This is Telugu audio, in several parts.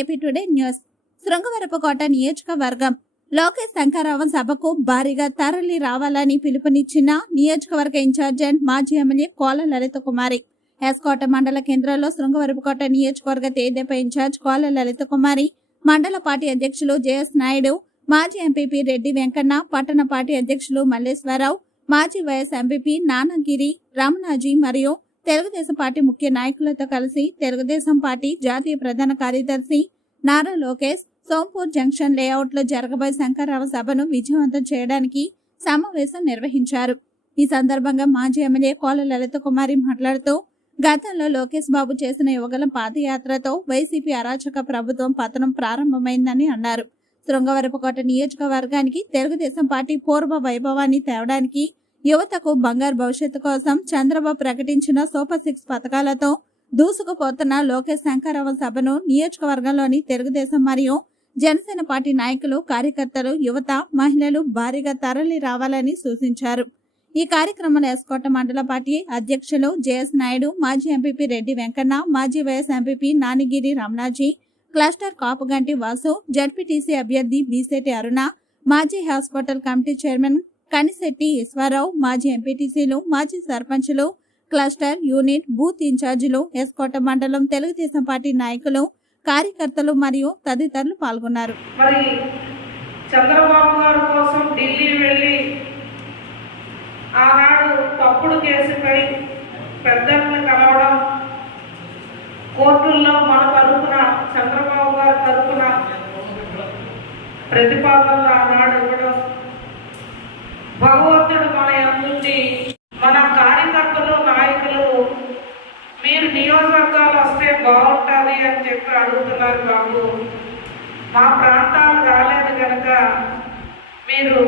AP today news. శృంగవరపుకోట నియోజకవర్గం లోకేష్ శంకరరావు సభకు భారీగా తరలి రావాలని పిలుపునిచ్చిన నియోజకవర్గ ఇన్ఛార్జ్ అండ్ మాజీ ఎమ్మెల్యే కోల లలిత కుమారి. ఎస్కోట మండల కేంద్రంలో శృంగవరపుకోట నియోజకవర్గ తేదేపా ఇన్ఛార్జ్ కోల లలిత కుమారి, మండల పార్టీ అధ్యక్షులు జేఎస్ నాయుడు, మాజీ ఎంపీపీ రెడ్డి వెంకన్న, పట్టణ పార్టీ అధ్యక్షులు మల్లేశ్వరరావు, మాజీ వైఎస్ ఎంపీపీ నానగిరి రమణాజీ మరియు తెలుగుదేశం పార్టీ ముఖ్య నాయకులతో కలిసి తెలుగుదేశం పార్టీ జాతీయ ప్రధాన కార్యదర్శి నారా లోకేష్ సోంపూర్ జంక్షన్ లేఅవుట్ లో జరగబోయే శంకరరావు సభను విజయవంతం చేయడానికి సమావేశం నిర్వహించారు. ఈ సందర్భంగా మాజీ ఎమ్మెల్యే కోల లలిత కుమారి మాట్లాడుతూ, గతంలో లోకేష్ బాబు చేసిన యువగలం పాదయాత్రతో వైసీపీ అరాచక ప్రభుత్వం పతనం ప్రారంభమైందని అన్నారు. శృంగవరపుకోట నియోజకవర్గానికి తెలుగుదేశం పార్టీ పూర్వ వైభవాన్ని తేవడానికి, యువతకు బంగారు భవిష్యత్తు కోసం చంద్రబాబు ప్రకటించిన సూపర్ 6 పథకాలతో దూసుకుపోతున్న లోకేష్ శంకరరావు సభను నియోజకవర్గంలోని తెలుగుదేశం మరియు జనసేన పార్టీ నాయకులు, కార్యకర్తలు, యువత, మహిళలు భారీగా తరలి రావాలని సూచించారు. ఈ కార్యక్రమంలో ఎస్కోట మండల పార్టీ అధ్యక్షులు జేఎస్ నాయుడు, మాజీ ఎంపీపీ రెడ్డి వెంకన్న, మాజీ vice MPP Nanigiri Ramanaji, cluster Kapuganti Vasu, ZPTC అభ్యర్థి బీసెట్టి అరుణ, మాజీ hospital committee chairman Kanisetti Eswara Rao, మాజీ ఎంపీటీసీలు, మాజీ సర్పంచులు, క్లస్టర్ యూనిట్ బూత్ ఇన్ఛార్జీలు, ఎస్కోట మండలం తెలుగుదేశం పార్టీ నాయకులు, కార్యకర్తలు మరియు తదితరులు పాల్గొన్నారు. మరి చంద్రబాబు గారి కోసం ఢిల్లీ వెళ్ళి ఆనాడు తప్పుడు కేసుపై పెద్దలను కలవడం, కోర్టుల్లో మన తరపున చంద్రబాబు గారి తరపున ప్రతిపాదనలు ఆనాడు ఇవ్వడం, భగవంతుడు మన యందుండి మన కార్యకర్తలు, నాయకులు మీరు నియోజకవర్గాలు వస్తే బాగుంటుంది అని చెప్పి అడుగుతున్నారు. బాబు మా ప్రాంతాలు రాలేదు కనుక మీరు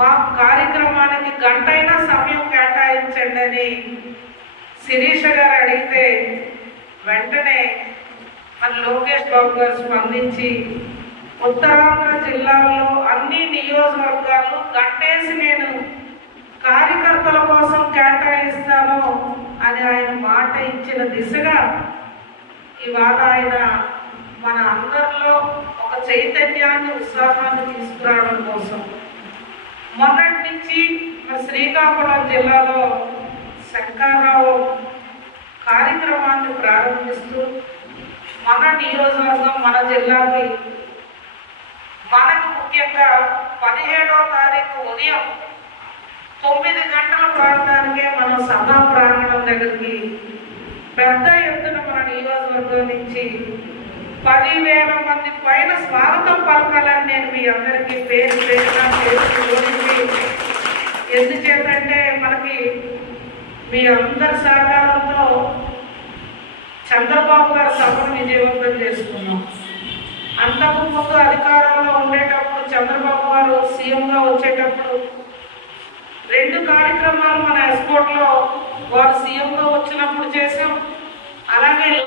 మా కార్యక్రమానికి గంటైనా సమయం కేటాయించండి అని శిరీష గారు అడిగితే వెంటనే మన లోకేష్ బాబు గారు స్పందించి ఉత్తరాంధ్ర జిల్లాల్లో అన్ని నియోజకవర్గాలు గంటేసి నేను కార్యకర్తల కోసం కేటాయిస్తాను అని ఆయన మాట ఇచ్చిన దిశగా ఇవాళ ఆయన మన అందరిలో ఒక చైతన్యాన్ని, ఉత్సాహాన్ని తీసుకురావడం కోసం మొన్నటి నుంచి శ్రీకాకుళం జిల్లాలో శంకరరావు కార్యక్రమాన్ని ప్రారంభిస్తూ మన నియోజకవర్గం, మన జిల్లాకి మనకు ముఖ్యంగా 17వ తారీఖు ఉదయం 9 గంటల ప్రాంతానికే మనం సభా ప్రాంగణం దగ్గరికి పెద్ద ఎత్తున మన నియోజకవర్గం నుంచి 10,000 మంది పైన స్వాగతం పలకాలని నేను మీ అందరికీ పేరు పేరుగా ఎందుచేతంటే మనకి మీ అందరి సహకారంతో చంద్రబాబు గారి సభను విజయవంతం చేసుకున్నాం. అంతకు ముందు అధికారంలో ఉండేటప్పుడు చంద్రబాబు గారు సీఎంగా వచ్చేటప్పుడు 2 కార్యక్రమాలు మన ఎస్కోట్లో వారు సీఎంగా వచ్చినప్పుడు చేసాం. అలాగే